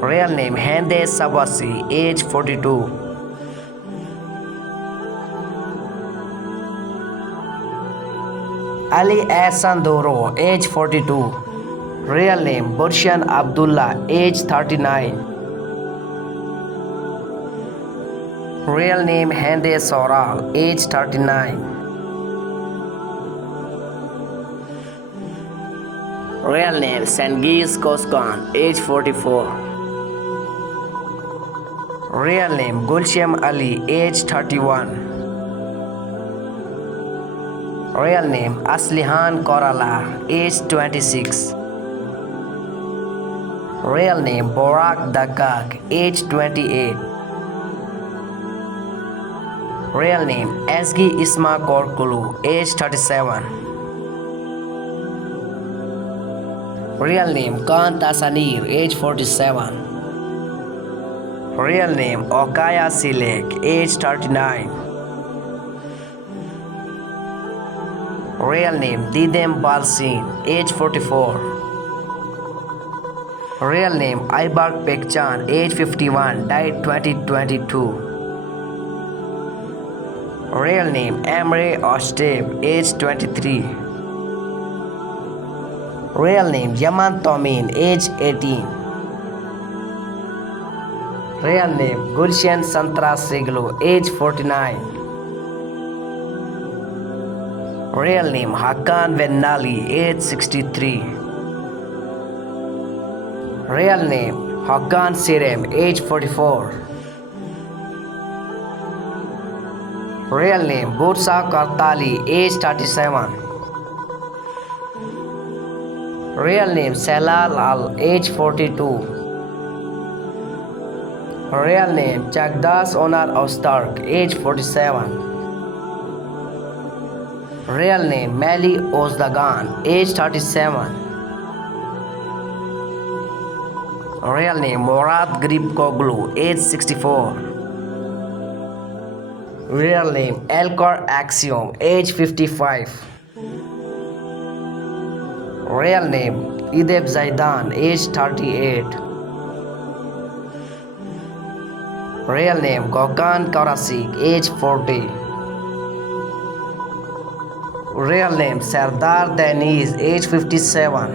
Real name Hende Sabasi, age 42. Ali Ahsan Doro, age 42. Real name Burshan Abdullah, age 39. Real name Hende Soral, age 39. Real name Sangiz Koskan, age 44. Real name Gulshem Ali, age 31. Real name Aslihan Korala, age 26. Real name Borak Dagag, age 28. Real name Ezgi Isma Korkulu, age 37. Real name Khan Tasanir, age 47. Real name Okaya Silek, age 39. Real name Didem Balsin, age 44. Real name Aibark Pekchan, age 51, died 2022. Real name Emre Osteb, age 23. Real name Yaman Tomin, age 18. Real name Gulshan Santra Siglu, age 49. Real name Hakan Vennali, age 63. Real name Hakan Sirem, age 44. Real name Bursa Kartali, age 37. Real name Selal Al, age 42. Real name Chagdas Onar Ostark, age 47. Real name Meli Ozdagan, age 37. Real name Morad Gribkoglu, age 64. Real name Elkor Axiom, age 55. Real name Ideb Zaidan, age 38. Real name Gokan Karasik, age 40. Real name Sardar Daniz, age 57.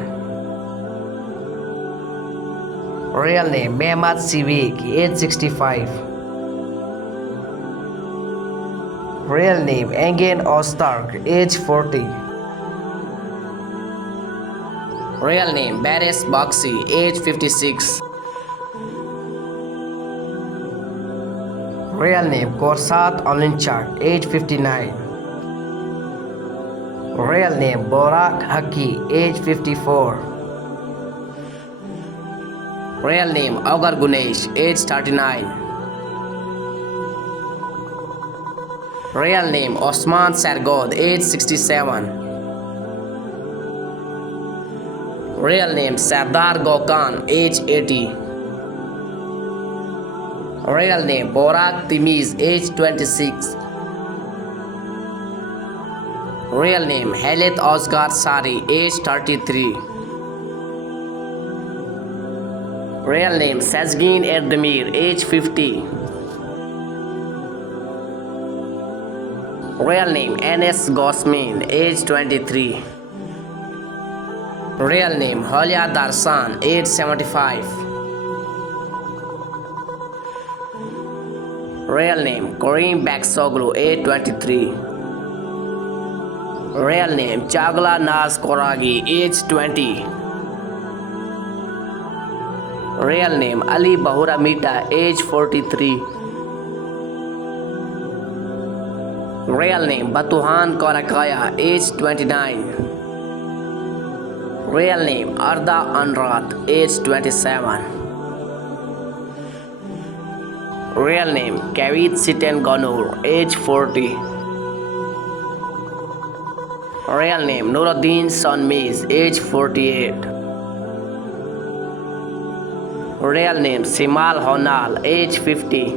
Real name Mehmet Sivik, age 65. Real name Engin Ostark, age 40. Real name Baris Baxi, age 56. Real name Korsat Olinchak, age 59. Real name Borak Haki, age 54. Real name Augar Gunesh, age 39. Real name Osman Sargod, age 67. Real name Sardar Gokan, age 80. Real name Borak Timiz, age 26. Real name Halit Osgar Sari, age 33. Real name Sezgin Erdemir, age 50. Real name Enes Gosmin, age 23. Real name Holia Darsan, age 75. Real name Kareem Baksoglu, age 23. Real name Chagla Naz Koragi, age 20. Real name Ali Bahura Mita, age 43. Real name Batuhan Korakaya, age 29. Real name Arda Anrat, age 27. Real name Kavit Siten Gonur, age 40. Real name Nuruddin Sonmiz, age 48. Real name Simal Honal, age 50.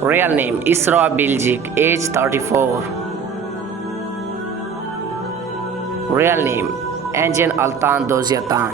Real name Isra Biljik, age 34. Real name Engin Altan Doziatan.